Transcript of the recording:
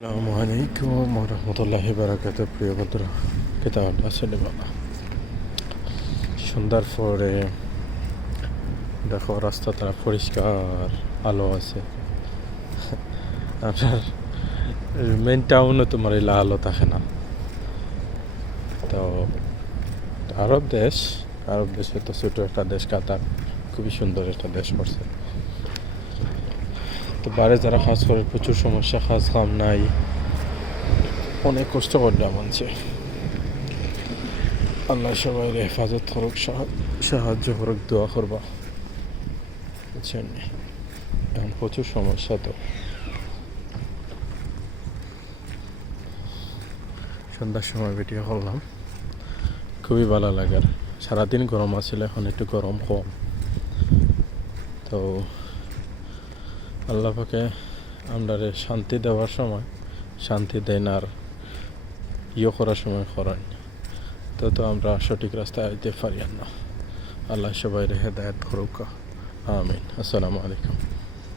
আসসালামু আলাইকুম রহমতুল্লাহি বারাকাতুহু। প্রিয় বন্ধুরা, কেমন আছেন বাবা? সন্ধ্যার পরে দেখো রাস্তা তারা পরিষ্কার, আলো আছে। আপনার মেন টাউনে তোমার এলা আলো থাকে না। তো আরব দেশে তো ছোটো একটা দেশ কাতার, খুবই সুন্দর একটা দেশ করছে। তো বাইরে যারা কাজ করে প্রচুর সমস্যা, কাজ কাম নাই, অনেক কষ্ট করলাম মানছে। আল্লাহ সবাই হেফাজত করুক, সাহায্য করুক, দোয়া করবা, বুঝছেন? এখন প্রচুর সমস্যা। তো সন্ধ্যার সময় ভিডিও করলাম, খুবই ভালো লাগার। সারাদিন গরম আছিল, এখন একটু গরম কম। তো আল্লাহ পাকে আমরা শান্তি দেওয়ার সময় শান্তি দেন, আর করার সময় করেন। তো আমরা সঠিক রাস্তায় আইতে পারি না। আল্লাহ সবাই হেদায়েত করুক, আমিন। আসসালামু আলাইকুম।